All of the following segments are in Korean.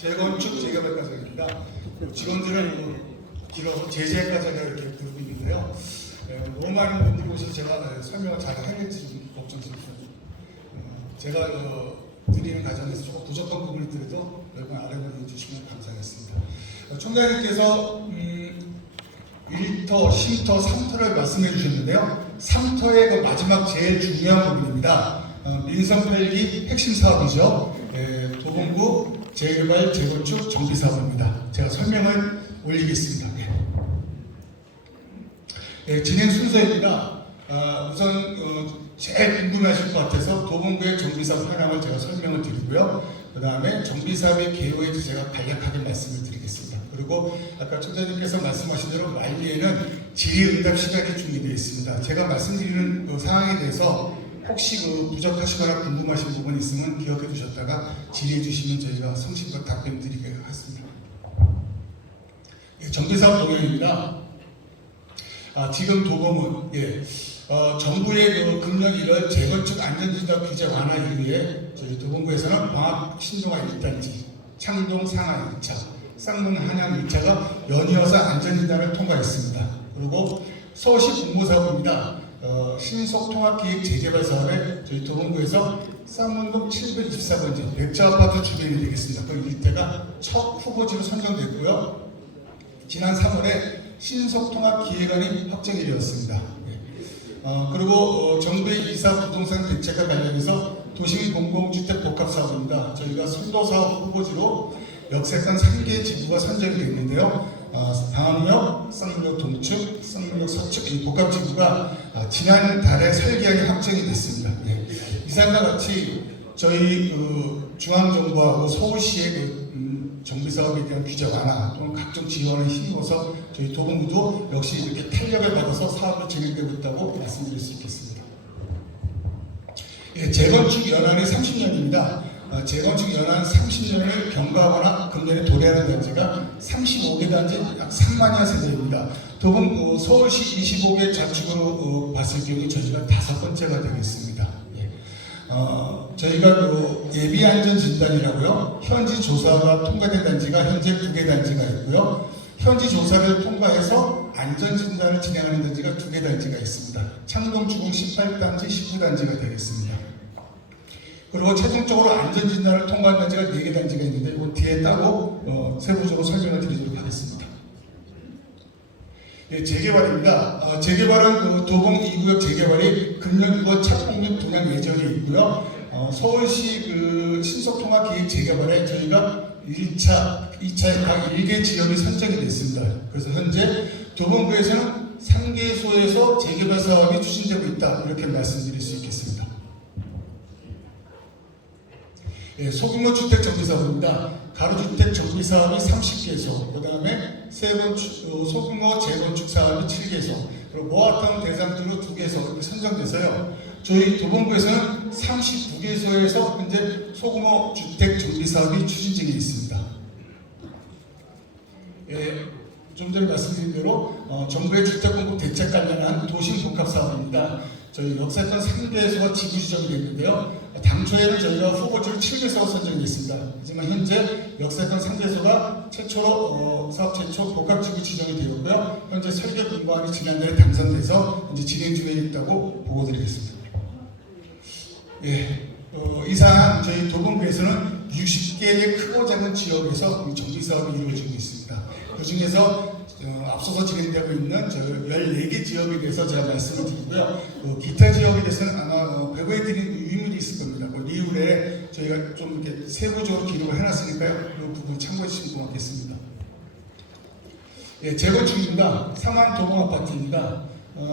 재건축 재개발 과정입니다. 직원들은 길어서 재재과 과정을 이렇게 부르고 있는데요. 너무 많은 분들이 오셔서 제가 설명을 잘 하겠지 좀 걱정스럽습니다. 제가 드리는 과정에서 조금 부족한 부분이 있더라도 여러분 알아보여 주시면 감사하겠습니다. 총장님께서 1터, 10터, 3터를 말씀해 주셨는데요. 3터의 그 마지막 제일 중요한 부분입니다. 민선 8기 핵심 사업이죠. 도봉구 재개발 재건축 정비 사업입니다. 제가 설명을 올리겠습니다. 진행 순서입니다. 우선 제일 궁금하실 것 같아서 도봉구의 정비사업 현황을 제가 설명을 드리고요. 그 다음에 정비사업의 개요에 대해서 제가 간략하게 말씀을 드리겠습니다. 그리고 아까 총장님께서 말씀하신 대로 말미에는 질의응답 시간이 준비되어 있습니다. 제가 말씀드리는 그 상황에 대해서 혹시 부족하시거나 궁금하신 부분이 있으면 기억해 두셨다가 질의해 주시면 저희가 성심껏 답변 드리겠습니다. 정비사업 동향입니다. 지금 도봉은 정부의 금년 1월 재건축 안전진단 규제 완화 이후에 저희 도봉구에서는 광학 신동아 1단지, 창동 상하 1차, 쌍문 한양 1차가 연이어서 안전진단을 통과했습니다. 그리고 서울시 공모사업입니다. 신속통합기획 재개발 사업에 저희 도봉구에서 쌍문동 724번지 백자아파트 주변이 되겠습니다. 그 일대가 첫 후보지로 선정됐고요. 지난 3월에 신속통합기획안이 확정이 되었습니다. 그리고 정부의 이사 부동산 대책과 관련해서 도시민 공공주택 복합사업입니다. 저희가 선도사업 후보지로 역세권 3개 지구가 선정이 됐는데요. 방학역, 쌍문역 동축, 쌍문역 서축 이 복합지구가 지난달에 설계안이 확정이 됐습니다. 이상과 같이 저희 중앙정부하고 서울시의 정비사업에 대한 규제 완화 또는 각종 지원을 힘입어서 저희 도봉구도 역시 이렇게 탄력을 받아서 사업을 진행되고 있다고 말씀드릴 수 있겠습니다. 재건축 연한이 30년입니다. 재건축 연한 30년을 경과하거나 금년에 도래하는 단지가 35개 단지 약 3만여 세대입니다. 도봉구 서울시 25개 자축으로 봤을 경우 저희가 5번째가 되겠습니다. 저희가 예비안전진단이라고요. 현지 조사가 통과된 단지가 현재 2개 단지가 있고요. 현지 조사를 통과해서 안전진단을 진행하는 단지가 2개 단지가 있습니다. 창동주공 18단지, 19단지가 되겠습니다. 그리고 최종적으로 안전진단을 통과한 단지가 4개 단지가 있는데 이거 뒤에 따고 세부적으로 설명을 드리도록 하겠습니다. 재개발입니다. 재개발은 도봉 2구역 재개발이 금년 6월 착공률 분양 예정이 있고요. 서울시 신속통합기획 재개발에 저희가 1차, 2차에 각 1개 지역이 선정이 됐습니다. 그래서 현재 도봉구에서는 3개소에서 재개발 사업이 추진되고 있다. 이렇게 말씀드릴 수 있겠습니다. 소규모 주택 정비 사업입니다. 가로주택 정비 사업이 30개소, 그 다음에 소규모 재건축 사업이 7개소, 그리고 모아타운 대상지로 2개소 이렇게 선정돼서요. 저희 도봉구에서는 39개소에서 현재 소규모 주택 정비 사업이 추진 중에 있습니다. 좀 전에 말씀드린 대로 정부의 주택 공급 대책 관련한 도심 복합 사업입니다. 저희 역세권 3개소가 지구 지정이 됐는데요. 당초에는 저희가 후보지로 7개소가 선정됐습니다. 하지만 현재 역세권 3개소가 최초로 사업 최초 복합지구 지정이 되었고요. 현재 설계 공고안이 지난달에 당선돼서 이제 진행 중에 있다고 보고드리겠습니다. 이상 저희 도봉구에서는 60개의 크고 작은 지역에서 정비 사업이 이루어지고 있습니다. 그 중에서 앞서서 진행되고 있는 14개 지역에 대해서 제가 말씀을 드리고요. 기타 지역에 대해서는 아마 배부해 드린 의문이 있을 겁니다. 이후에 저희가 좀 이렇게 세부적으로 기록을 해놨으니까요. 그 부분 참고해 주시면 고맙겠습니다. 재건축입니다. 상암도봉아파트입니다.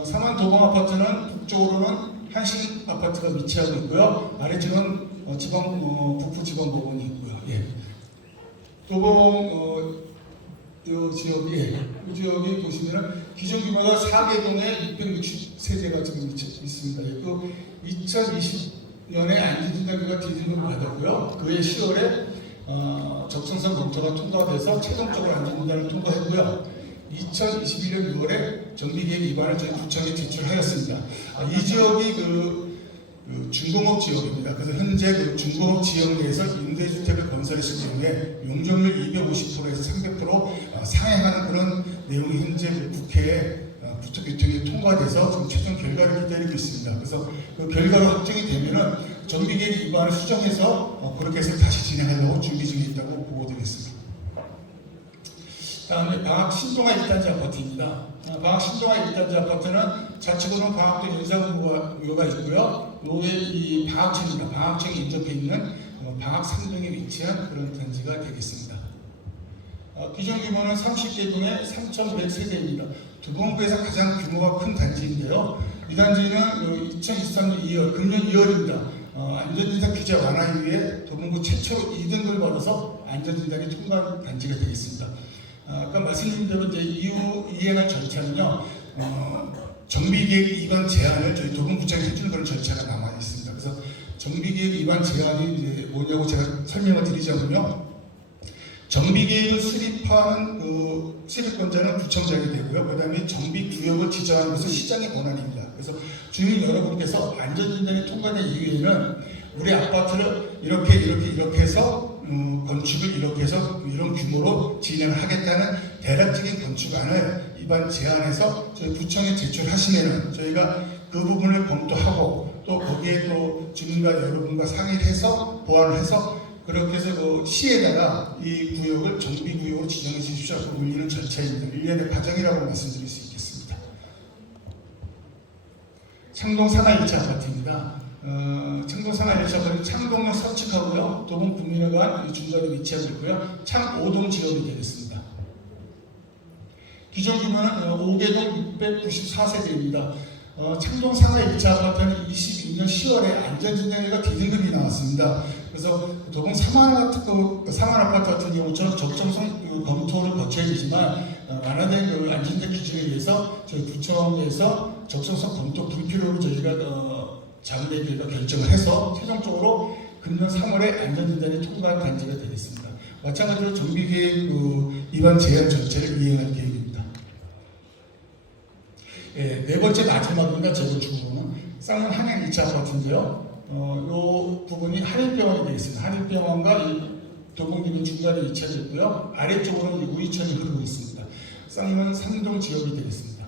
상암도봉아파트는 북쪽으로는 한신 아파트가 위치하고 있고요. 아래쪽은 북부지방법원이 있고요. 도봉 이 지역이 보시면은 기존 규모가 4개동에 660세대가 지금 있습니다. 또 2020년에 안전진단규가 기준을 받았고요. 그해 10월에 적정성 검토가 통과돼서 최종적으로 안전진단을 통과했고요. 2021년 6월에 정비계획 입안을 저희 구청에 제출하였습니다. 이 지역이 중공업 지역입니다. 그래서 현재 중공업 지역 내에서 임대주택을 건설했을 때문에 용적률 250%에서 300% 상향하는 그런 내용이 현재 국회에 국토교통이 통과돼서 지금 최종 결과를 기다리고 있습니다. 그래서 그 결과가 확정이 되면은 정비계획 위반을 수정해서 그렇게 해서 다시 진행하려고 준비 중에 있다고 보고드리겠습니다. 다음에 방학 신동아 1단지 아파트입니다. 방학 신동아 1단지 아파트는 자치구는 방학도 인사구가 있고요. 요에 이 방학청입니다. 방학청이 인접해 있는 방학 3동에 위치한 그런 단지가 되겠습니다. 기존 규모는 30개 동에 3,100세대입니다. 도봉구에서 가장 규모가 큰 단지인데요. 이 단지는 2023년 2월, 금년 2월입니다. 안전진단 규제 완화 이후에 도봉구 최초로 2등급을 받아서 안전진단이 통과한 단지가 되겠습니다. 아까 말씀드린 대로 이제 이후 이행할 절차는요, 정비계획 위반 제한을 저희 도봉구청에 해주는 그런 절차가 남아 있습니다. 그래서 정비계획 위반 제한이 이제 뭐냐고 제가 설명을 드리자면요, 정비계획을 수립하는 수립권자는 구청장이 되고요. 그 다음에 정비구역을 지정하는 것은 시장의 권한입니다. 그래서 주민 여러분께서 안전진단이 통과된 이후에는 우리 아파트를 이렇게 해서 건축을 이렇게 해서 이런 규모로 진행을 하겠다는 대략적인 건축안을 이반 제안해서 저희 구청에 제출하시면은 저희가 그 부분을 검토하고 또 거기에 또 주민과 여러분과 상의를 해서 보완을 해서 그렇게 해서 그 시에다가 이 구역을 정비구역으로 지정해 주십시오. 그 올리는 절차입니다. 일련의 과정이라고 말씀드릴 수 있겠습니다. 창동 산하 1차 아파트입니다. 창동 산하 1차 아파트는 창동역 서측하고요. 도봉국민회관 중간에 위치하고 있고요. 창 5동 지역이 되겠습니다. 기존 규모는 5개동 694세대입니다. 창동 산하 1차 아파트는 22년 10월에 안전진단위가 D등급이 나왔습니다. 그래서 도봉 사만 아파트 같은 경우처럼 적정성 검토를 거쳐야 되지만 완화된 그 안전진단 기준에 의해서 저희 구청에서 적정성 검토 불필요로 저희가 자문회의가 결정을 해서 최종적으로 금년 3월에 안전진단이 통과한 단지가 되겠습니다. 마찬가지로 정비계획 위반 제한 절차를 이행할 계획입니다. 네 번째 마지막입니다. 재건축은 쌍문 한양 2차 아파트인데요. 이 부분이 한인병원이 되겠습니다. 한인병원과 이 도봉구민 중간에 위치하고 있고요. 아래쪽으로는 우이천이 흐르고 있습니다. 쌍문 3동 지역이 되겠습니다.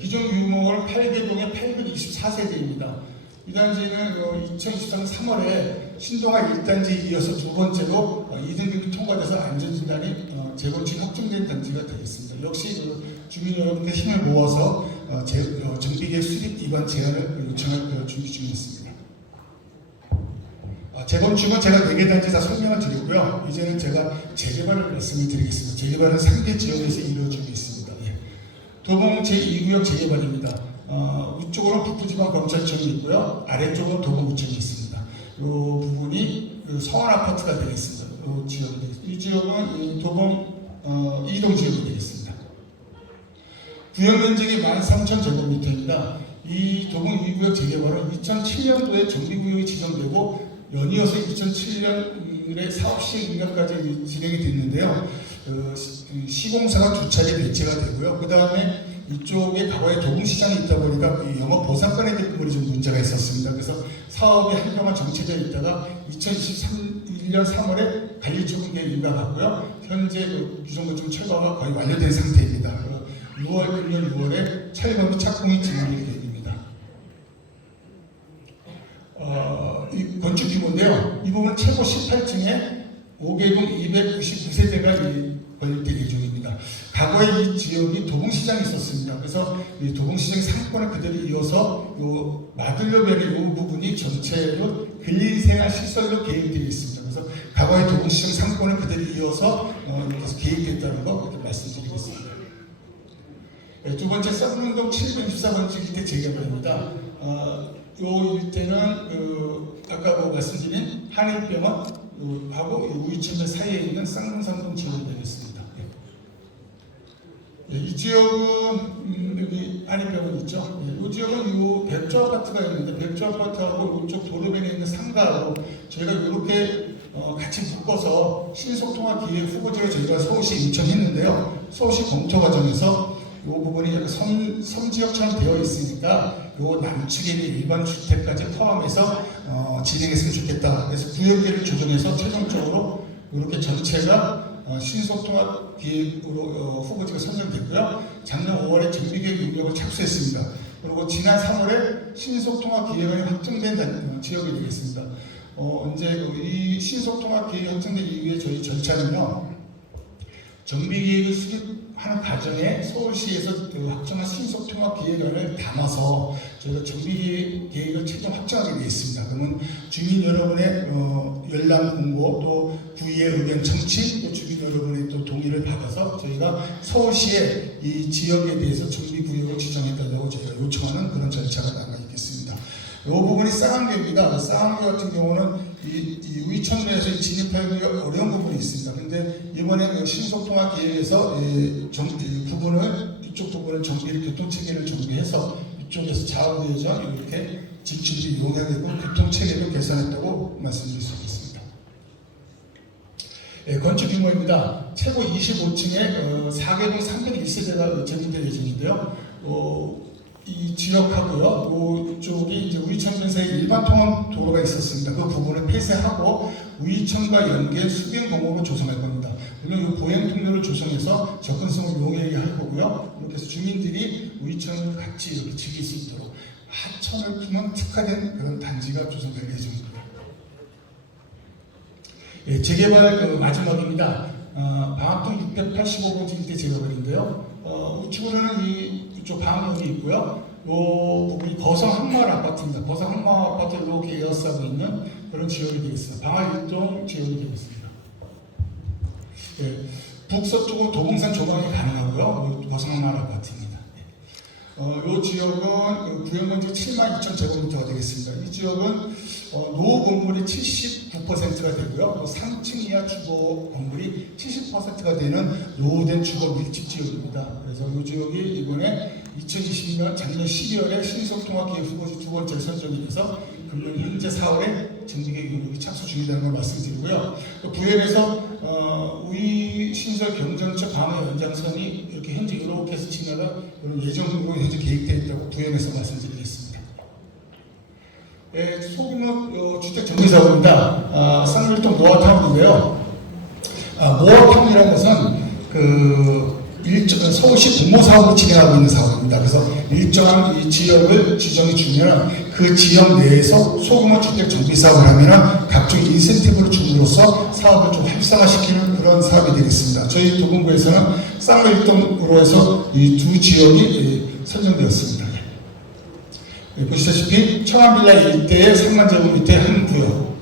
기존 규모는 8개동에 824세대입니다. 이 단지는 2023년 3월에 신동아 1단지에 이어서 두 번째로 2등급이 통과돼서 안전진단이 재건축이 확정된 단지가 되겠습니다. 역시 주민 여러분께 힘을 모아서 정비계획 수립 위반 제한을 요청할 준비 중에 있습니다. 재건축은 제가 4개 단지 다 설명을 드렸고요. 이제는 제가 재개발을 말씀을 드리겠습니다. 재개발은 3개 지역에서 이루어지고 있습니다. 도봉 제2구역 재개발입니다. 위쪽으로 북부지방검찰청이 있고요. 아래쪽으로 도봉구청이 있습니다. 이 부분이 성원 아파트가 되겠습니다. 이 지역은 도봉 2동 지역이 되겠습니다. 구역 면적이 13,000제곱미터입니다. 이 도봉 2구역 재개발은 2007년도에 정비구역이 지정되고 연이어서 2007년에 사업 시행 기간까지 진행이 됐는데요. 시공사가 두 차례 배치가 되고요. 그 다음에 이쪽에 과거에 도봉시장이 있다 보니까 영업 보상권에 대한 부분이 좀 문제가 있었습니다. 그래서 사업이 한동안 정체되어 있다가 2023년 3월에 관리조금 계획 인가받고요. 현재 규정도 좀 철거가 거의 완료된 상태입니다. 6월, 금년 6월에 철거비 착공이 진행될 계획입니다. 이 건축 규모인데요. 이 부분은 최고 18층에 5개동 299세대가 건립될 예정입니다. 과거에 이 지역이 도봉시장이 있었습니다. 그래서 이 도봉시장의 상권을 그대로 이어서 마들로변의 이 부분이 전체로 근린생활 시설로 계획되어 있습니다. 그래서 과거의 도봉시장 상권을 그대로 이어서 이렇게 계획됐다는 거 이렇게 말씀드리겠습니다. 두 번째 쌍문동 724번지 일대 재개발입니다. 이 일대는 아까 말씀드린 한일병원하고 우이천면 사이에 있는 쌍문삼동 지역이 되겠습니다. 이 지역은 여기 한일병원 있죠. 이 지역은 백조 아파트가 있는데 백조 아파트하고 이쪽 도로변에 있는 상가하고 저희가 이렇게 같이 묶어서 신속통합 기획 후보지로 저희가 서울시 요청했는데요. 서울시 검토 과정에서 이 부분이 약간 섬지역처럼 되어 있으니까 이 남측에 있는 일반 주택까지 포함해서 진행했으면 좋겠다. 그래서 구역계를 조정해서 최종적으로 이렇게 전체가 신속통합기획으로 후보지가 선정됐고요. 작년 5월에 정비계획 능력을 착수했습니다. 그리고 지난 3월에 신속통합기획안이 확정된 지역이 되겠습니다. 이제 이 신속통합기획이 확정된 이후에 저희 절차는요. 정비계획을 수립하는 과정에 서울시에서 확정한 신속통합기획안을 담아서 저희가 정비계획을 최종 확정하게 되어 있습니다. 그러면 주민 여러분의 열람 공고 또 구의의 의견 청취 또 주민 여러분의 또 동의를 받아서 저희가 서울시에 이 지역에 대해서 정비구역을 지정해달라고 저희가 요청하는 그런 절차가 남아 있겠습니다. 이 부분이 쌍안교입니다. 쌍안교 같은 경우는 이 우이천로에서 진입하기 어려운 부분이 있습니다. 근데 이번에 신속통합기획에서 이쪽 부분을 정비를 교통체계를 정비해서 이쪽에서 좌우대전 이렇게 진출이 용역되고 교통체계를 개선했다고 말씀드릴 수 있습니다. 건축 규모입니다. 최고 25층에 4개동 301세대가 제공될 예정인데요. 이 지역하고요, 이쪽이 이제 우이천면세에 일반 통합 도로가 있었습니다. 그 부분을 폐쇄하고 우이천과 연계 수변 공원을 조성할 겁니다. 물론 이 보행 통로를 조성해서 접근성을 용이하게 할 거고요. 이렇게 해서 주민들이 우이천을 같이 이렇게 즐길 수 있도록 하천을 특화된 그런 단지가 조성될 예정입니다. 재개발 마지막입니다. 방학동 685번지 일대 재개발인데요. 우측으로는 이쪽 방학역이 있고요. 이 부분이 거성 한마을 아파트입니다. 거성 한마을 아파트를 이렇게 에어싸고 있는 그런 지역이 되겠습니다. 방학 1동 지역이 되겠습니다. 북서쪽으로 도봉산 조망이 가능하고요. 거성 한마을 아파트입니다. 이 지역은 구역면적 72,000제곱미터가 되겠습니다. 이 지역은 노후 건물이 79%가 되고요. 상층 이하 주거 건물이 70%가 되는 노후된 주거 밀집 지역입니다. 그래서 이 지역이 이번에 2022년 작년 12월에 신속통합기획 후보지 2번째 선정이 돼서 금년 현재 4월에 정비계획 능력이 착수 중이라는 걸 말씀드리고요. 또 부연에서 우이 신설 경전처 방어 연장선이 이렇게 현재 이렇게 해서 지나가 그런 예정으로 현재 계획되어 있다고 부연에서 말씀드리겠습니다. 소규모 주택 정비 사업입니다. 쌍밀동 모아타운인데요. 모아타운이라는 것은 서울시 공모 사업을 진행하고 있는 사업입니다. 그래서 일정한 이 지역을 지정해 주면 그 지역 내에서 소규모 주택 정비 사업을 하면 각종 인센티브를 줌으로써 사업을 좀 활성화시키는 그런 사업이 되겠습니다. 저희 도봉구에서는 쌍밀동으로 해서 이 두 지역이 선정되었습니다. 보시다시피 청암빌라 일대에 3만 제곱미터의 한 구역,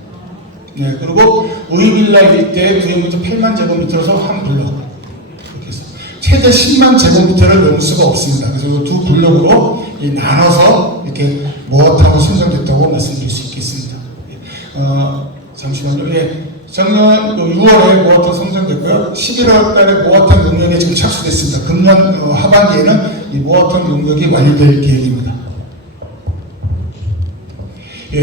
그리고 우이빌라 일대에 구역면적 8만 제곱미터에서 한 블록, 이렇게 해서 최대 10만 제곱미터를 넘을 수가 없습니다. 그래서 두 블록으로 나눠서 이렇게 모아타고 선정됐다고 말씀드릴 수 있겠습니다. 잠시만요. 작년 6월에 모아타운 선정됐고요. 11월 달에 모아타운 용역에 지금 착수됐습니다. 금년 하반기에는 이 모아타운 용역이 완료될 계획입니다.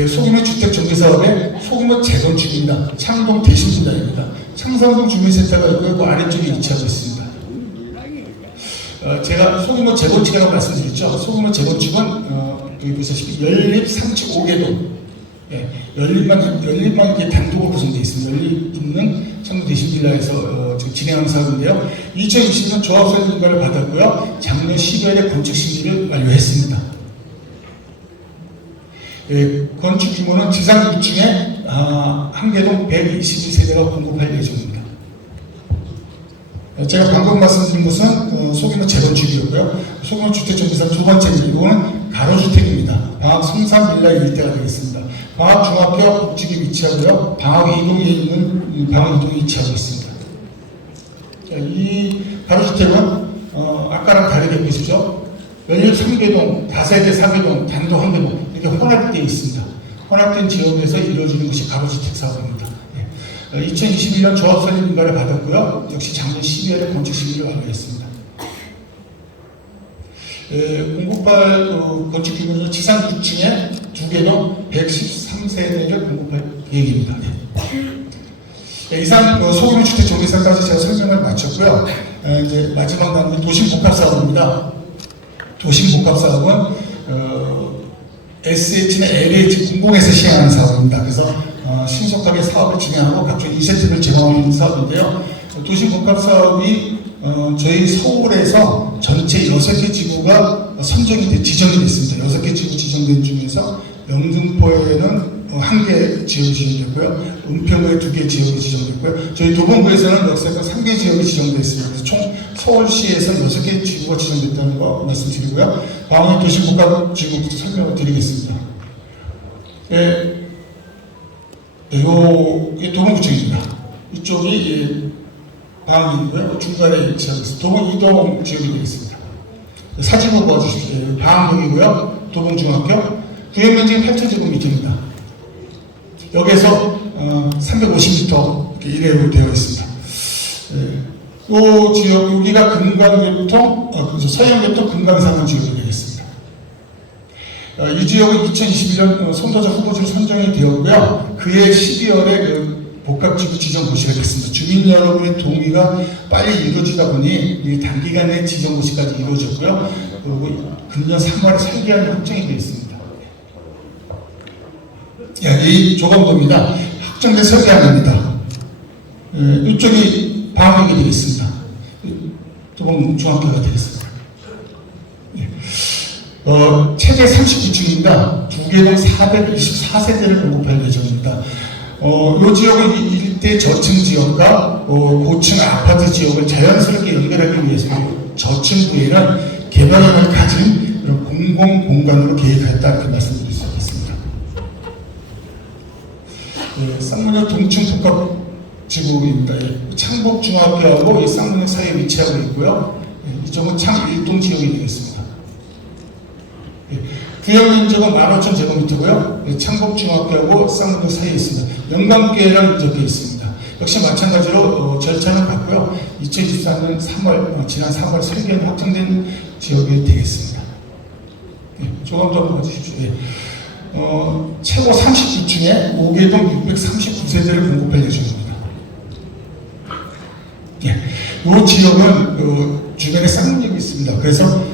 소규모 주택 정비 사업의 소규모 재건축입니다. 창동 대신분당입니다. 창산동 주민센터가 있고요. 그 아래쪽에 위치하고 있습니다. 제가 소규모 재건축이라고 말씀드렸죠. 소규모 재건축은 여기 보시다시피 연립 35개동, 연립만 이렇게 단독으로 구성되어 있습니다. 연립 있는 창동 대신빌라에서 지금 진행하는 사업인데요. 2020년 조합설 인가를 받았고요. 작년 12월에 건축 심의를 완료했습니다. 건축 규모는 지상 6층에 한 개동 122세대가 공급할 예정입니다. 제가 방금 말씀드린 것은 소규모 재건축이었고요. 소규모 주택정비사 두 번째입니다. 이거는 가로주택입니다. 방학 성산빌라 일대가 되겠습니다. 방학 중학교 북측에 위치하고요. 방학 2동에 있는 방학 2동에 위치하고 있습니다. 이 가로주택은 아까랑 다르게 보시죠. 연립 3개동, 다세대 4개동, 단독 1개동 이렇게 혼합되어 있습니다. 혼합된 지역에서 이루어지는 것이 가로주택 사업입니다. 2021년 조합설립 인가를 받았고요. 역시 작년 12월에 건축 심의를 완료했습니다. 공급할 건축 규모는 지상 6층에 2개동 113세대를 공급할 계획입니다. 이상 소규모 주택 정비사까지 제가 설명을 마쳤고요. 이제 마지막 단계 도심복합사업입니다. 도심복합사업은 SH는 LH 공공에서 시행하는 사업입니다. 그래서 신속하게 사업을 진행하고 각종 인센티브를 제공하는 사업인데요. 도시복합 사업이 저희 서울에서 전체 6개 지구가 지정이 됐습니다. 6개 지구 지정된 중에서 영등포에는 1개 지역이 지정됐고요. 은평구에 2개 지역이 지정됐고요. 저희 도봉구에서는 역사상 3개 지역이 지정됐습니다. 그래서 총 서울시에서 6개 지구가 지정됐다는 거 말씀드리고요. 광역 도시복합지구부터 설명을 드리겠습니다. 이게 도봉구청입니다. 이쪽이 방항이고요. 중간에 위치하고 있습니다. 도봉 이동 지역이 되겠습니다. 사진을 보아주십시오. 방항역이고요. 도봉중학교. 구역면적이 8,000제곱미터입니다. 여기에서 350m 이렇게 일회로 되어 있습니다. 이 지역, 여기가 금강교통, 서양교통 금강산원 지역이 되겠습니다. 이 지역은 2021년 선도자 후보지로 선정이 되었고요. 그해 12월에 복합지구 지정고시가 됐습니다. 주민 여러분의 동의가 빨리 이루어지다 보니 단기간에 지정고시까지 이루어졌고요. 그리고 금년 3월에 설계안이 확정이 되어 있습니다. 이 조감도입니다. 확정된 설계안입니다. 이쪽이 방학이 되겠습니다. 조금 중학교가 되겠습니다. 최대 39층입니다. 두개동 424세대를 공급할 예정입니다. 이 지역은 일대 저층 지역과 고층 아파트 지역을 자연스럽게 연결하기 위해서 저층부에는 개발형을 가진 그런 공공공간으로 계획했다 이렇게 말씀드릴 수 있겠습니다. 쌍문역 동층 복합지구입니다. 창복중학교하고 이 쌍문역 사이에 위치하고 있고요. 이쪽은 창일동 지역이 되겠습니다. 구역 면적은 15,000제곱미터고요. 창복중학교하고 쌍문역 사이에 있습니다. 영광교회랑 적혀 있습니다. 역시 마찬가지로 절차는 같고요. 2024년 3월, 지난 3월 설계안이 확정된 지역이 되겠습니다. 조금 더 봐주십시오. 최고 39층에 5개동 639세대를 공급할 예정입니다. 이 지역은 주변에 쌍문역이 있습니다. 그래서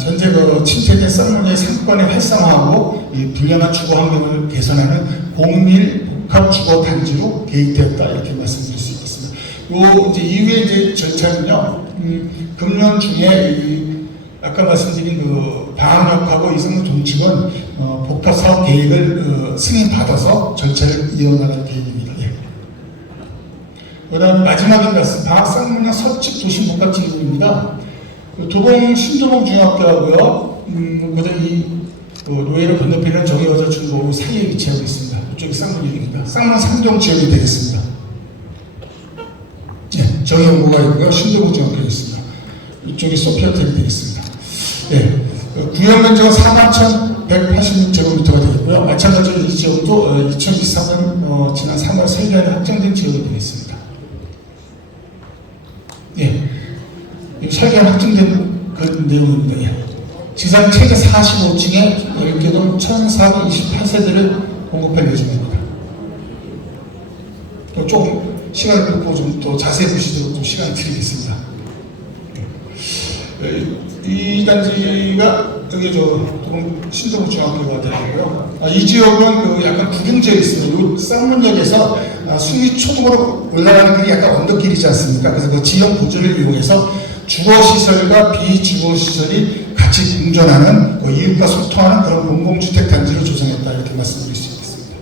현재 침체된 쌍문역의 상권을 활성화하고 불량한 주거 환경을 개선하는 공밀 복합 주거 단지로 계획되었다 이렇게 말씀드릴 수 있겠습니다. 이제 이후에 이제 절차는요, 금년 중에 아까 말씀드린 방학역하고 이성문 동측은 복합 사업 계획을 승인받아서 절차를 이어나갈 계획입니다. 그다음 마지막인 방학 쌍문역 서측 도심 복합지구입니다. 도봉 신도봉 중학교하고요. 이 노예로 건너편은 정의여자 중고교 사이에 위치하고 있습니다. 이쪽이 쌍문역입니다. 쌍문 3동 지역이 되겠습니다. 정의연구가 있고요. 신도봉 중학교가 있습니다. 이쪽이 소피아텔이 되겠습니다. 구역 면적은 41,186제곱미터가 되겠고요. 마찬가지로 이 지역도 2023년 지난 3월 설계안이 확정된 지역이 되겠습니다. 설계안 확정된 그 내용입니다. 지상 최대 45층에 10개동 1,428세대를 공급할 예정입니다. 또 조금 시간을 두고 좀 더 자세히 보시도록 좀 시간을 드리겠습니다. 이 단지가 여기 신도부 중학교가 되고요. 이 지역은 약간 구경지역이 있습니다. 이 쌍문역에서 순위 초등으로 올라가는 길이 약간 언덕길이지 않습니까? 그래서 그 지역 구조를 이용해서 주거시설과 비주거시설이 같이 공존하는 이웃과 소통하는 그런 공공주택 단지로 조성했다 이렇게 말씀드릴 수 있겠습니다.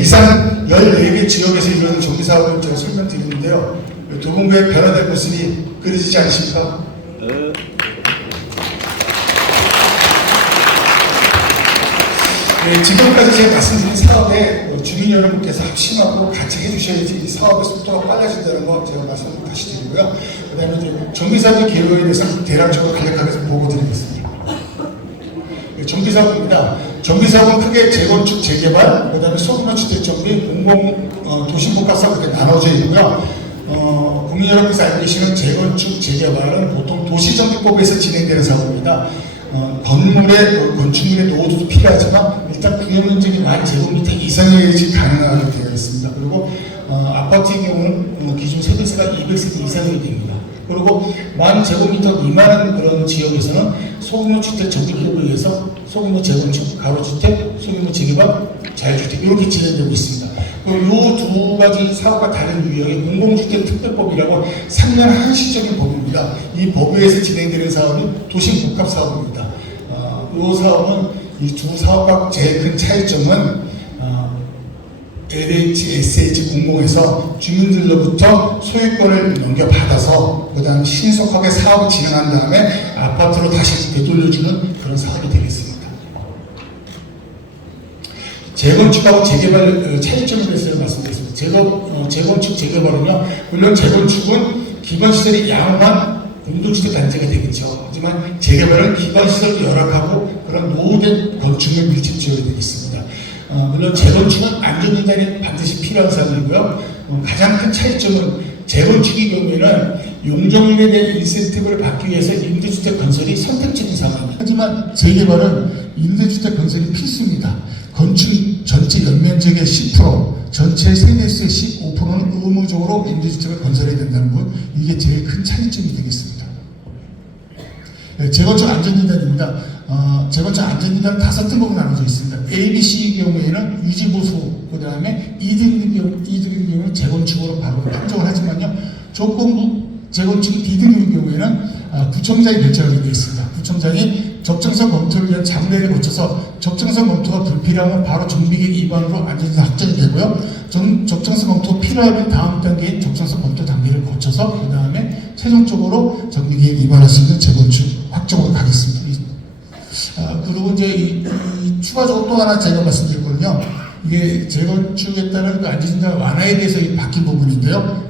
이상 14개 지역에서 이루어진 정비사업을 제가 설명드리는데요. 도봉구의 변화된 모습이 그려지지 않으십니까? 지금까지 제가 말씀드린 사업에 주민 여러분께서 합심하고 같이 해주셔야지 이 사업의 속도가 빨라진다는 거 제가 말씀 다시 드리고요. 그 다음에 이제 정비사업 계획에 대해서 대략적으로 간략하게 보고 드리겠습니다. 정비사업입니다. 정비사업은 크게 재건축, 재개발, 그 다음에 소규모 주택정비, 공공 도시복합사업 이렇게 나눠져 있고요. 국민 여러분께서 알고 계시는 재건축, 재개발은 보통 도시정비법에서 진행되는 사업입니다. 건물의 건축물의 노후도 필요하지만 일단 구역 면적이 10,000제곱미터 이상이어야지 가능하게 되어 있습니다. 그리고 아파트의 경우는 기준 세대수가 200세대 이상이 됩니다. 그리고 10,000제곱미터 미만한 그런 지역에서는 소규모 주택 정비 기업을 위해서 소규모 재건축, 가로주택, 소규모 재개발, 자유주택 이렇게 진행되고 있습니다. 이 두 가지 사업과 다른 유형의 공공주택 특별법이라고 3년 한시적인 법입니다. 이 법에서 진행되는 사업이 도심복합 사업입니다. 이 사업은 이 두 사업과 제일 큰 차이점은 LH, SH 공공에서 주민들로부터 소유권을 넘겨받아서 그 다음 신속하게 사업을 진행한 다음에 아파트로 다시 되돌려주는 그런 사업이 되겠습니다. 재건축하고 재개발 차이점에 대해서 말씀드리겠습니다. 재건축, 재개발은요, 물론 재건축은 기반시설이 양호한 공동주택 단지가 되겠죠. 하지만 재개발은 기반시설도 열악하고 그런 노후된 건축물 밀집 지역이 되겠습니다. 물론 재건축은 안전인단이 반드시 필요한 사항이고요. 가장 큰 차이점은 재건축의 경우에는 용적률에 대한 인센티브를 받기 위해서 임대주택 건설이 선택적인 상황입니다. 하지만 재개발은 임대주택 건설이 필수입니다. 건축 전체 연면적의 10%, 전체 세대수의 15%는 의무적으로 임대주택을 건설해야 된다는 것, 이게 제일 큰 차이점이 되겠습니다. 재건축 안전진단입니다. 재건축 안전진단은 5등급으로 나눠져 있습니다. A, B, C의 경우에는 유지보수, 그 다음에 2등급의 경우는 재건축으로 바로 판정을 하지만요, 조건부 재건축이 D등급의 경우에는 구청장이 결정하게 되어 있습니다. 구청장이 적정성 검토를 위한 장례를 거쳐서 적정성 검토가 불필요하면 바로 정비계획 위반으로 안전진단 확정이 되고요. 적정성 검토가 필요하면 다음 단계인 적정성 검토 단계를 거쳐서 그 다음에 최종적으로 정비계획 위반할 수 있는 재건축 확정으로 가겠습니다. 그리고 이제 추가적으로 또 하나 제가 말씀드릴 거는요. 이게 재건축에 따른 그 안전진단 완화에 대해서 바뀐 부분인데요.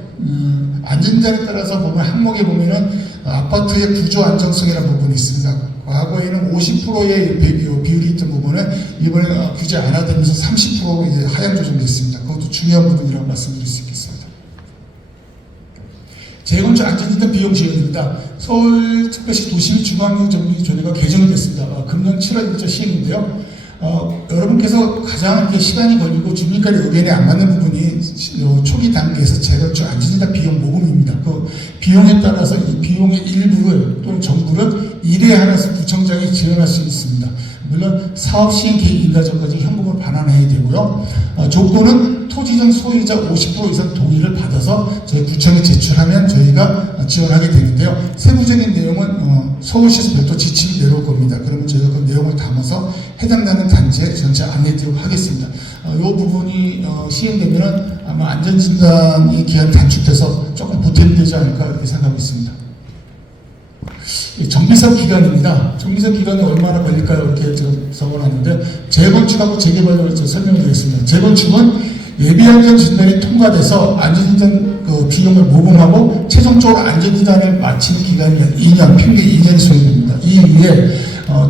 안전진단에 따라서 보면 항목에 보면은 아파트의 구조 안정성이라는 부분이 있습니다. 과거에는 50%의 비율이 있던 부분은 이번에 규제 안 하면서 30% 이제 하향 조정됐습니다. 그것도 중요한 부분이라고 말씀드릴 수 있겠습니다. 재건축 안전진단 비용 지원입니다. 서울특별시 도시 중앙용 정비조례가 개정이 됐습니다. 금년 7월 1일 시행인데요. 여러분께서 가장 시간이 걸리고 주민간의 의견에 안 맞는 부분이 초기 단계에서 재건축 안전진단 비용 모금입니다. 그 비용에 따라서 이 비용의 일부를 또는 전부를 1회 한해서 구청장이 지원할 수 있습니다. 물론 사업 시행 계획 인가 전까지 현금을 반환해야 되고요. 조건은 토지정 소유자 50% 이상 동의를 받아서 저희 구청에 제출하면 저희가 지원하게 되는데요. 세부적인 내용은 서울시에서 별도 지침이 내려올 겁니다. 그러면 저희가 그 내용을 담아서 해당나는 단지에 전체 안내드리도록 하겠습니다. 이 부분이 시행되면 아마 안전진단의 기간이 단축돼서 조금 보탬이 되지 않을까 이렇게 생각하고 있습니다. 정비사업 기간입니다. 정비사업 기간이 얼마나 걸릴까요? 이렇게 적어놨는데 재건축하고 재개발을 설명드리겠습니다. 재건축은 예비안전진단이 통과돼서 안전진단 비용을 모금하고 최종적으로 안전진단을 마치는 기간이 2년, 평균 2년이 소요됩니다. 이 이후에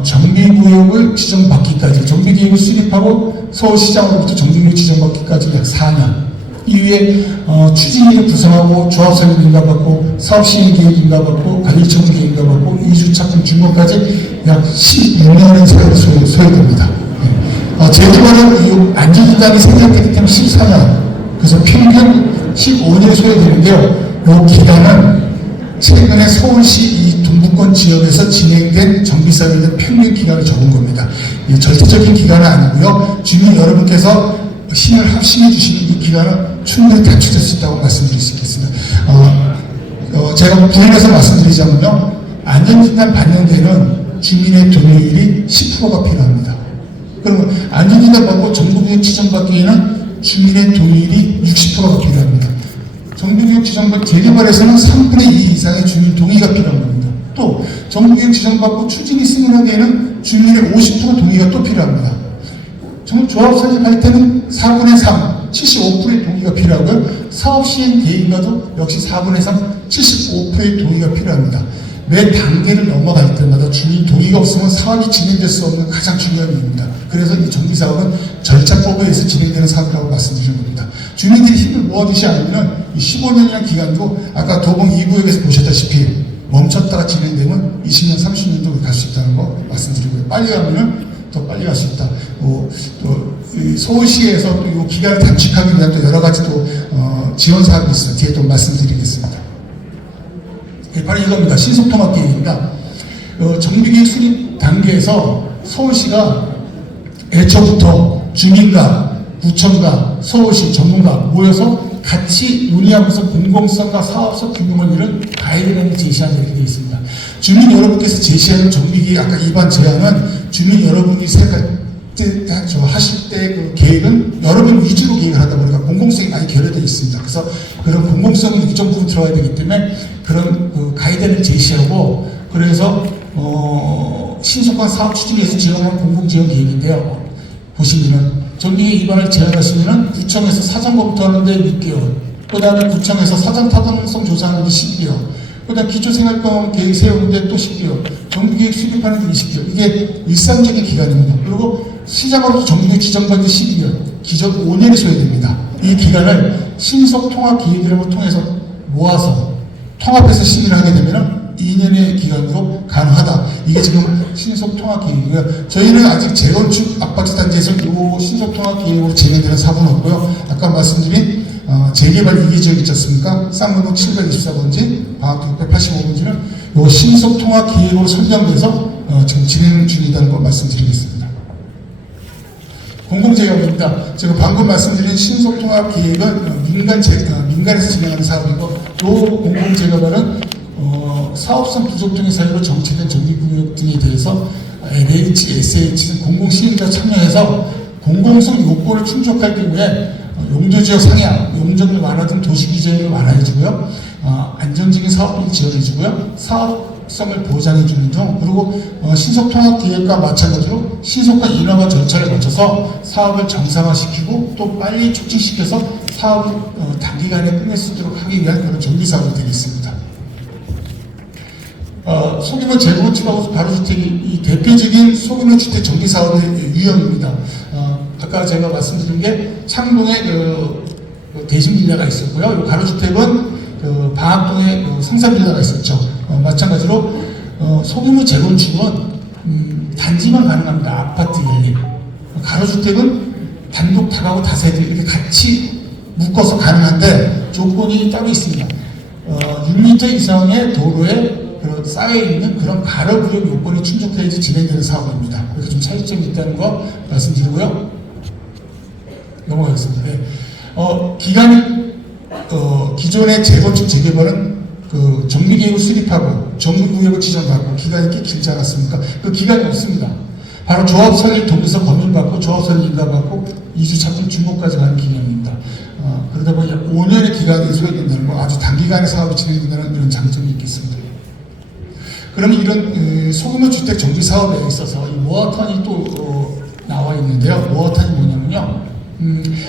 정비구역을 지정받기까지, 정비계획을 수립하고 서울시장으로부터 정비구역 지정받기까지 약 4년. 이후에 추진위를 구성하고 조합설립 인가받고 사업시행계획 인가받고 관리청구 인가받고 이주착공 준공까지 약 16년의 세월이 소요됩니다. 재개발은 안전진단이 생략되기 때문에 14년, 그래서 평균 15년이 소요되는데요. 이 기간은 최근에 서울시 이 동부권 지역에서 진행된 정비사업에 대한 평균 기간을 적은 겁니다. 절대적인 기간은 아니고요. 주민 여러분께서 힘을 합심해 주시는 이 기간은 충분히 단축될 수 있다고 말씀드릴 수 있겠습니다. 제가 부연해서 말씀드리자면요. 안전진단 반영되는 주민의 동의율이 10%가 필요합니다. 그러면 안전진단 받고 정부구역 지정받기에는 주민의 동의율이 60%가 필요합니다. 정부구역 지정받고 재개발에서는 3분의 2 이상의 주민 동의가 필요한 겁니다. 또 정부구역 지정받고 추진이 승인하기에는 주민의 50% 동의가 또 필요합니다. 조합 설립할 때는 4분의 3, 75%의 동의가 필요하고요. 사업 시행 계획과도 역시 4분의 3, 75%의 동의가 필요합니다. 매 단계를 넘어갈 때마다 주민 동의가 없으면 사업이 진행될 수 없는 가장 중요한 이유입니다. 그래서 이 정비사업은 절차법에 의해서 진행되는 사업이라고 말씀드리는 겁니다. 주민들이 힘을 모아주지 않으면 이 15년이라는 기간도 아까 도봉 2구역에서 보셨다시피 멈췄다가 진행되면 20년, 30년도 갈 수 있다는 거 말씀드리고요. 빨리 가면은 더 빨리 갈 수 있다. 또 서울시에서 또 이 기간을 단축하기 위한 또 여러 가지 또 지원 사업이 있어요. 뒤에 또 말씀드리겠습니다. 바로 이겁니다. 신속통합계획입니다. 정비계획 수립 단계에서 서울시가 애초부터 주민과 구청과 서울시 전문가 모여서 같이 논의하면서 공공성과 사업성 균형을 이룬 가이드라인을 제시하는 이렇게 되어 있습니다. 주민 여러분께서 제시하는 정비계획 아까 입안 제안은 주민 여러분이 하실 때 그 계획은 여러분 위주로 계획을 하다 보니까 공공성이 많이 결여되어 있습니다. 그래서 그런 공공성이 일정 부분 들어가야 되기 때문에 그런 그 가이드라인을 제시하고 그래서 신속한 사업 추진에서 지원하는 공공지원 계획인데요. 보시면은 정비계획 위반을 제한하시면은 구청에서 사전 검토하는데 6개월, 그 다음에 구청에서 사전 타당성 조사하는데 10개월, 그 다음 기초생활병원 계획 세우는데 또 10개월, 정비계획 수립하는데 20개월. 이게 일상적인 기간입니다. 그리고 시장으로서 정비계획 지정받는 12개월, 기존 5년이 소요됩니다. 이 기간을 신속통합기획이라고 통해서 모아서 통합해서 심의를 하게 되면 2년의 기간으로 가능하다. 이게 지금 신속통합기획이고요. 저희는 아직 재건축 아파트 단지에서 이 신속통합기획으로 진행되는 사고는 없고요. 아까 말씀드린 재개발 2기 지역 있지 않습니까? 쌍문동 724번지, 방학동 685번지는 이 신속통합기획으로 선정돼서 지금 진행 중이라는 걸 말씀드리겠습니다. 공공재개발입니다. 제가 방금 말씀드린 신속통합기획은 민간에서 진행하는 사업이고, 이 공공재개발은 사업성 부족 등의 사유로 정체된 정비구역 등에 대해서 LH, SH 등 공공시행자 참여해서 공공성 요건을 충족할 경우에 용도지역 상향, 용적률 완화 등 도시기재를 완화해주고요, 안정적인 사업비를 지원해주고요, 사업성을 보장해주는 등, 그리고 신속통합기획과 마찬가지로 신속한 인허가 절차를 거쳐서 사업을 정상화시키고 또 빨리 촉진시켜서 사업을 단기간에 끝낼 수 있도록 하기 위한 그런 정비사업이 되겠습니다. 소규모 재건축하고 가로주택이 이 대표적인 소규모 주택 정비 사업의 유형입니다. 아까 제가 말씀드린 게 창동에 그 대신 빌라가 있었고요. 이 가로주택은 그 방학동에 성산 빌라가 있었죠. 마찬가지로 소규모 재건축은 단지만 가능합니다. 아파트 1, 가로주택은 단독 다가구 다세대 이렇게 같이 묶어서 가능한데 조건이 따로 있습니다. 6m 이상의 도로에 쌓여있는 그런 가로구역 요건이 충족해야지 진행되는 사업입니다. 그래서 좀 차이점이 있다는 거 말씀드리고요. 넘어가겠습니다. 네. 기존의 재건축 재개발은 그 정비계획을 수립하고 정비구역을 지정받고 기간이 꽤 길지 않았습니까? 그 기간이 없습니다. 바로 조합설립 동의서 검열받고 조합설립 인가받고 2주 착공 준공까지 가는 기간입니다. 그러다 보니 5년의 기간이 소요된다는 거, 아주 단기간에 사업이 진행된다는 이런 장점이 있겠습니다. 그러면 이런 소규모 주택 정비 사업에 있어서 이 모아탄이 또 나와 있는데요. 모아탄이 뭐냐면요.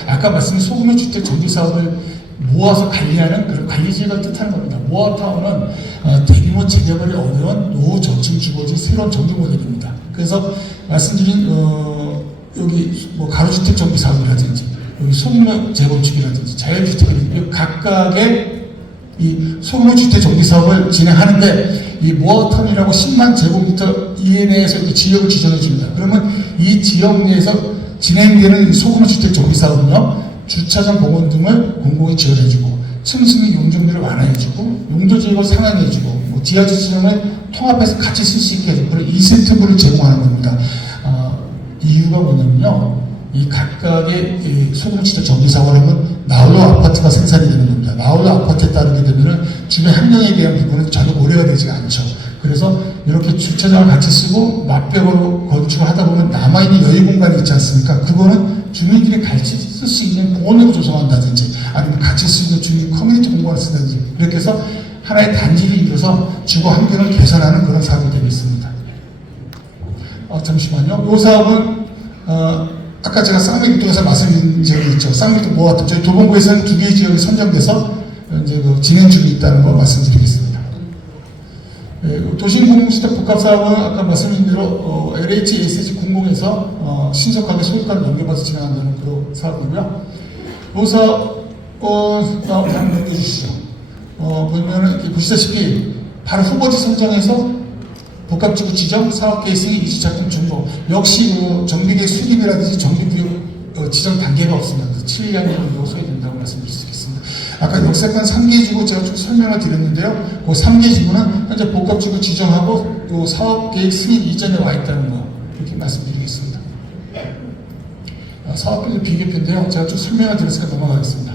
아까 말씀드린 소규모 주택 정비 사업을 모아서 관리하는 그런 관리지역을 뜻하는 겁니다. 모아타운은 대규모 재개발이 어려운 노후 저층 주거지 새로운 정비 모델입니다. 그래서 말씀드린 여기 뭐 가로주택 정비 사업이라든지 여기 소규모 재건축이라든지 자율주택이라든지 각각의 이 소규모 주택 정비 사업을 진행하는데 이 모아타운이라고 10만 제곱미터 이내에서 이 지역을 지정해 줍니다. 그러면 이 지역 내에서 진행되는 소규모 주택 정비 사업은요, 주차장 복원 등을 공공이 지원해주고 층층이 용적률을 완화해주고 용도지역을 상향해주고 뭐 지하주차장을 통합해서 같이 쓸 수 있게 해주고 그런 인센티브를 제공하는 겁니다. 이유가 뭐냐면요, 이 각각의 소규모 주택 정비 사업은 나홀로 아파트가 생산이 되는 겁니다. 나홀로 아파트에 따르게 되면은 주변 환경에 대한 부분은 전혀 고려가 되지 않죠. 그래서 이렇게 주차장을 같이 쓰고 맞벽으로 건축을 하다 보면 남아있는 여유 공간이 있지 않습니까? 그거는 주민들이 같이 쓸 수 있는 공원으로 조성한다든지 아니면 같이 쓸 수 있는 주민 커뮤니티 공간을 쓴다든지 이렇게 해서 하나의 단지를 이뤄서 주거 환경을 개선하는 그런 사업이 되겠습니다. 잠시만요. 이 사업은 아까 제가 쌍미동에서 말씀드린 지역이 있죠. 쌍미동 모아탄 저희 도봉구에서는 2개의 지역이 선정돼서 이제 그 진행 중에 있다는 거 말씀드리겠습니다. 도시공공주택 복합사업은 아까 말씀드린 대로 LH, SH 공공에서 신속하게 소유권 넘겨받아서 진행한다는 그런 사업이고요. 이 사업 한번 넘겨주시죠. 보면은 이렇게 보시다시피 바로 후보지 선정해서 복합지구 지정, 사업계획 승인, 이주착공 준공. 역시 정비계획 수립이라든지 정비구역 지정 단계가 없습니다. 7년 정도 소요된다고 말씀드릴 수 있겠습니다. 아까 역세권 3개 지구 제가 좀 설명을 드렸는데요. 그 3개 지구는 현재 복합지구 지정하고 또 사업계획 승인 이전에 와 있다는 거 이렇게 이렇게 말씀드리겠습니다. 사업비율 비교표인데요. 제가 좀 설명을 드렸으니까 넘어가겠습니다.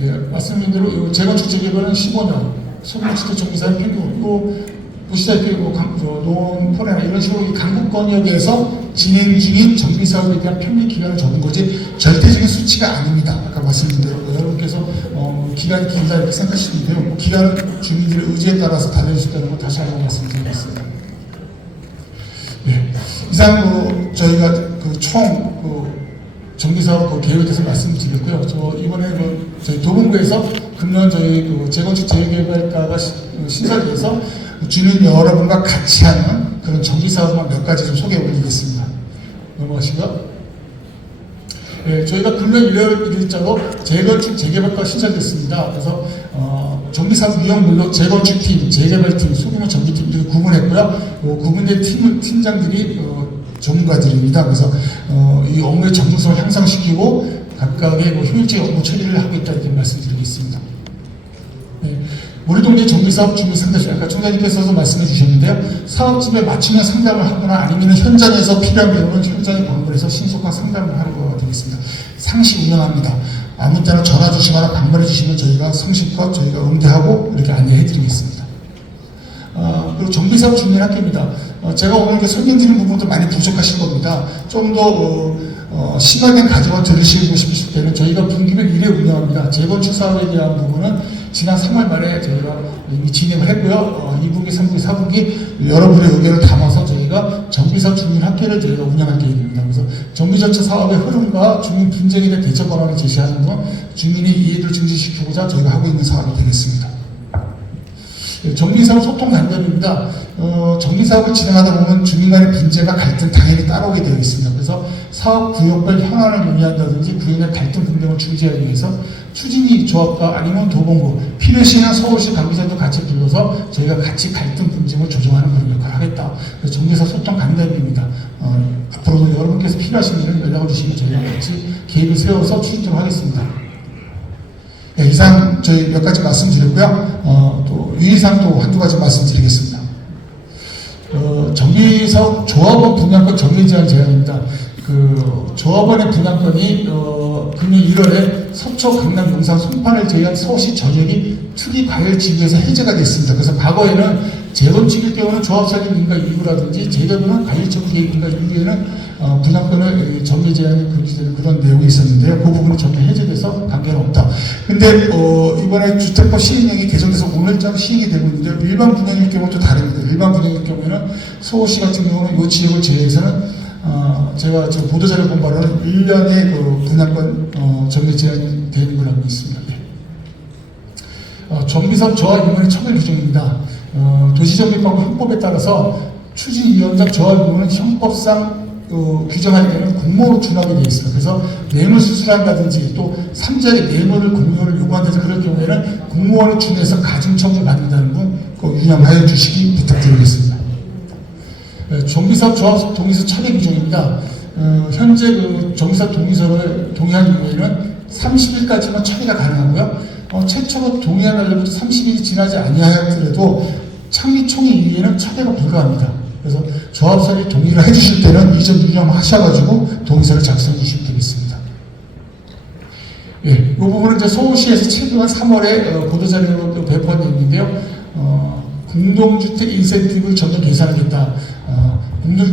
예, 말씀드린 대로 재건축 재개발은 15년, 소규모주택 정비사업 평균, 또 보시다시피 노원, 포레나 이런 식으로 강북권역에서 진행 중인 정비사업에 대한 평균 기간을 적은 거지 절대적인 수치가 아닙니다. 아까 말씀드린 대로 여러분께서 기간이 길다 이렇게 생각하시는데요. 뭐 기간은 주민들의 의지에 따라서 달라질 수 있다는 거 다시 한번 말씀드리겠습니다. 네. 이상 저희가 총 정비사업 계획에 대해서 말씀드렸고요. 이번에 저희 도봉구에서 금년 저희 재건축 재개발과가 신설돼서 주민 여러분과 같이 하는 그런 정비사업만 몇 가지 좀 소개해 드리겠습니다. 넘어가시고요. 네, 저희가 금년 1월 1일자로 재건축 재개발과 신설됐습니다. 그래서 정비사업 위험물로 재건축팀, 재개발팀, 소규모 정비팀들을 구분했고요. 구분된 팀장들이 전문가들입니다. 그래서 이 업무의 전문성을 향상시키고 각각의 효율적인 업무 처리를 하고 있다 이렇게 말씀드리겠습니다. 네. 우리동네 정비사업 준비 상담실, 아까 총장님께서도 말씀해 주셨는데요. 사업집에 맞추면 상담을 하거나 아니면 현장에서 필요한 경우는 현장에 방문해서 신속한 상담을 하는 거가 되겠습니다. 상시 운영합니다. 아무 때나 전화 주시거나 방문해 주시면 저희가 성실껏 저희가 응대하고 이렇게 안내해 드리겠습니다. 그리고 정비사업 준비 학교입니다. 제가 오늘 설명드리는 부분도 많이 부족하실 겁니다. 좀 더 심화된 가정을 들으시고 싶으실 때는 저희가 분기별 1회 운영합니다. 재건축 사업에 대한 부분은 지난 3월 말에 저희가 이미 진행을 했고요. 2분기, 3분기, 4분기 여러분의 의견을 담아서 저희가 정비사업 주민 학회를 저희가 운영할 계획입니다. 그래서 정비전체 사업의 흐름과 주민 분쟁에 대한 대처 방안을 제시하는 건 주민의 이해를 증진시키고자 저희가 하고 있는 사업이 되겠습니다. 정비사업 소통 간접입니다. 정비사업을 진행하다 보면 주민 간의 분쟁과 갈등 당연히 따라오게 되어 있습니다. 그래서 사업 구역별 현안을 논의한다든지 구역 내 갈등 분쟁을 중재하기 위해서 추진위 조합과 아니면 도봉구, 필요시나 서울시 관계자도 같이 불러서 저희가 같이 갈등 분쟁을 조정하는 그런 역할을 하겠다. 그래서 정비사업 소통 간접입니다. 앞으로도 여러분께서 필요하시면 연락을 주시면 저희가 같이 계획을 세워서 추진하도록 하겠습니다. 네, 이상 저희 몇 가지 말씀드렸고요. 또 유의사항 또 한두 가지 말씀드리겠습니다. 정비사업 조합원 분양권 정리 제한 제한입니다. 조합원의 분양권이 금년 1월에 서초, 강남, 용산, 송파를 제외한 서울시 전역이 투기과열지구에서 해제가 됐습니다. 그래서 과거에는 재건축일 경우는 조합설립 인가 이유라든지 재개발은 관리적 계획 인가 이유에는 분양권을 정리 제한이 금지되는 그런 내용이 있었는데요. 그 부분이 전혀 해제돼서 관계는 없다. 근데 이번에 주택법 시행령이 개정돼서 오늘자로 시행이 되고 있는데요. 일반 분양일 경우는 또 다릅니다. 일반 분양일 경우에는 서울시 같은 경우는 이 지역을 제외해서는 제가 지금 보도자료 본 바로는 1년의 분양권 정리 제한이 되는 걸로 알고 있습니다. 정비사업 저하 위반의 처벌 규정입니다. 도시정비법 형법에 따라서 추진위원장 저하 위반은 형법상 규정할 때는 공모로 준하게 되어 있습니다. 그래서 뇌물 수수한다든지 또 3자의 뇌물을 공모를 요구한다든지 그럴 경우에는 공무원을 준해서 가중처벌을 받는다는 분 유념하여 주시기 부탁드리겠습니다. 정비사업 조합 동의서 처리 규정입니다. 현재 정비사업 동의서를 동의한 경우에는 30일까지만 처리가 가능하고요. 최초로 동의한 날로부터 30일이 지나지 아니하였더라도 창립 총회 이후에는 처리가 불가합니다. 그래서 조합설이 동의를 해주실 때는 이전 유념하셔가지고 동의서를 작성해 주시면 되겠습니다. 예, 이 부분은 이제 서울시에서 최근 3월에 보도자료로 배포한 내용인데요. 공동주택 인센티브를 전면 개선하겠다.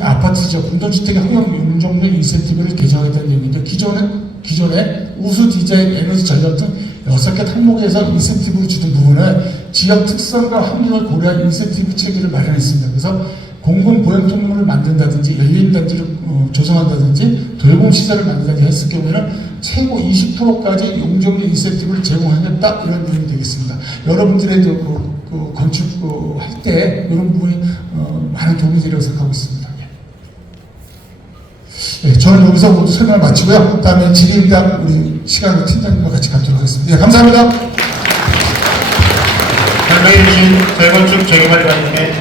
아파트죠. 공동주택의 허용 용적률 인센티브를 개정하겠다는 내용인데 기존에 우수 디자인, 에너지 전략 등 6개 항목에서 인센티브를 주는 부분을 지역 특성과 환경을 고려한 인센티브 체계를 마련했습니다. 그래서 공공보행통로를 만든다든지 열린단지를 조성한다든지 돌봄시설을 만든다든지 했을 경우에는 최고 20%까지 용적률 인센티브를 제공하겠다 이런 내용이 되겠습니다. 여러분들의 건축할 때 이런 부분이 많은 도움이 되리라고 생각하고 있습니다. 네, 저는 여기서 모두 설명을 마치고요. 다음에 질의응답 우리 시간을 팀장님과 같이 갖도록 하겠습니다. 네, 감사합니다. 설명해주신 재건축 재개발관님께